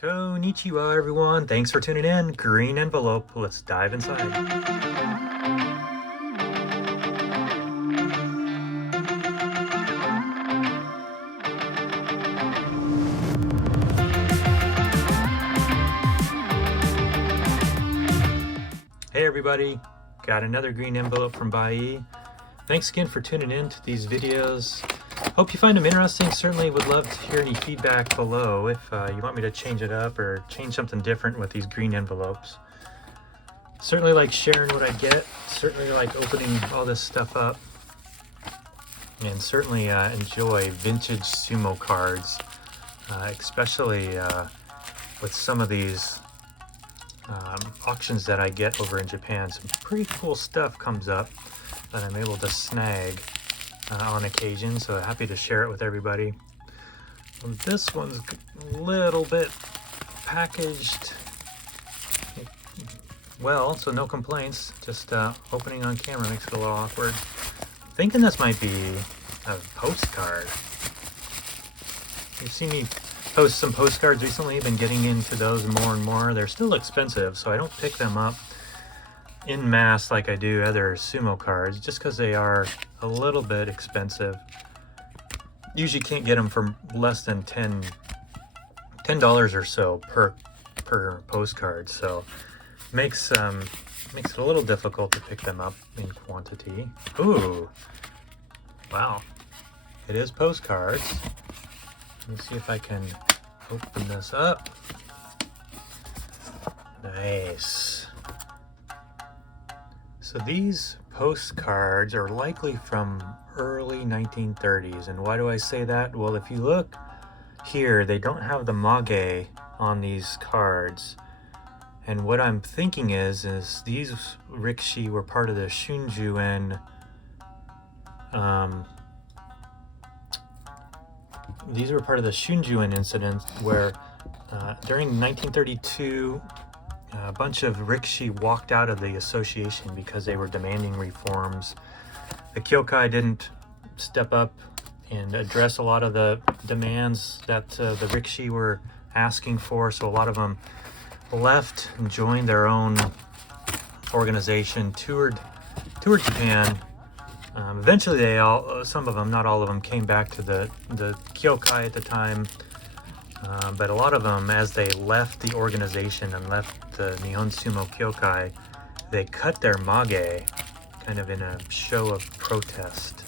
Konnichiwa, everyone. Thanks for tuning in. Green envelope. Let's dive inside. Hey, everybody. Got another green envelope from Bai. Thanks again for tuning in to these videos. Hope you find them interesting. Certainly would love to hear any feedback below if you want me to change it up or change something different with these green envelopes. Certainly like sharing what I get. Certainly like opening all this stuff up. And certainly enjoy vintage Sumo cards, especially with some of these auctions that I get over in Japan. Some pretty cool stuff comes up that I'm able to snag on occasion, so happy to share it with everybody. This one's a little bit packaged well, so no complaints. Just opening on camera makes it a little awkward. Thinking this might be a postcard. You've seen me post some postcards recently. Been getting into those more and more. They're still expensive, so I don't pick them up in mass like I do other Sumo cards, just because they are a little bit expensive. Usually can't get them for less than $10 or so per postcard, so makes it a little difficult to pick them up in quantity. Ooh, wow, it is postcards. Let me see if I can open this up. Nice. So these postcards are likely from early 1930s. And why do I say that? Well, if you look here, they don't have the mage on these cards. And what I'm thinking is these rikishi were part of the Shunjuen these were part of the Shunjuen incident where during 1932 a bunch of rikishi walked out of the association because they were demanding reforms. The Kyokai didn't step up and address a lot of the demands that the rikishi were asking for, so a lot of them left and joined their own organization, toured Japan. Eventually they some of them, not all of them, came back to the Kyokai at the time. But a lot of them, as they left the organization and left the Nihon Sumo Kyokai, they cut their mage, kind of in a show of protest.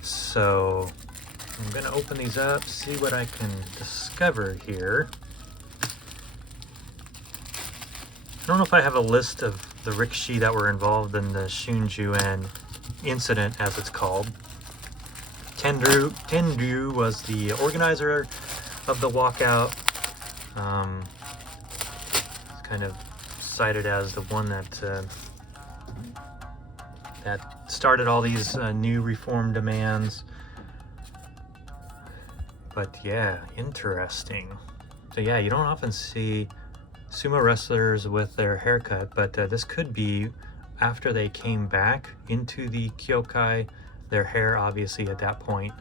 So I'm going to open these up, see what I can discover here. I don't know if I have a list of the rikishi that were involved in the Shunjuen incident, as it's called. Tenryu was the organizer of the walkout. It's kind of cited as the one that started all these new reform demands. But yeah, interesting. So yeah, you don't often see sumo wrestlers with their haircut, but this could be after they came back into the Kyokai. Their hair obviously at that point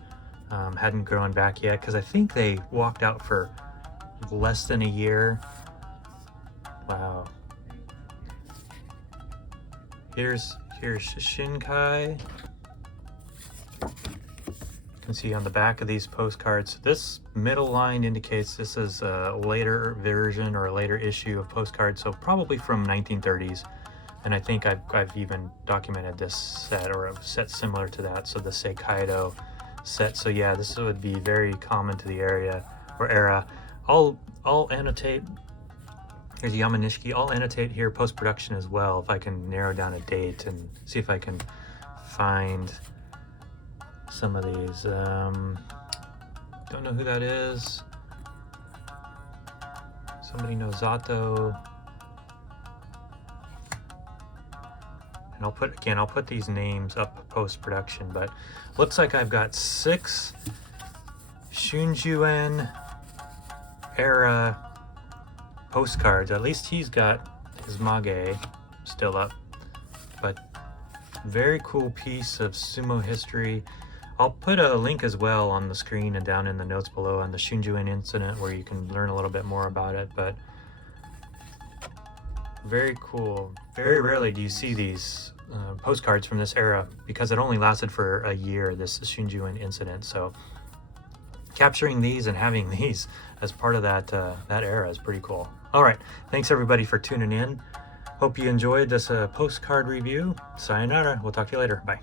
hadn't grown back yet, because I think they walked out for less than a year. Wow. Here's Shinkai. You can see on the back of these postcards, this middle line indicates this is a later version or a later issue of postcards, so probably from 1930s. And I think I've even documented this set, or a set similar to that, so the Seikaido set. So yeah, this would be very common to the area or era. I'll annotate. Here's Yamanishiki. I'll annotate here post-production as well if I can narrow down a date and see if I can find some of these. Don't know who that is. Somebody knows Zato. And I'll put these names up post-production, but looks like I've got 6 Shunjuen era postcards. At least he's got his mage still up, but very cool piece of sumo history. I'll put a link as well on the screen and down in the notes below on the Shunjuen incident where you can learn a little bit more about it. But very cool. Very rarely do you see these postcards from this era because it only lasted for a year, this Shunjuen incident. So capturing these and having these as part of that era is pretty cool. All right, thanks everybody for tuning in. Hope you enjoyed this postcard review. Sayonara. We'll talk to you later. Bye.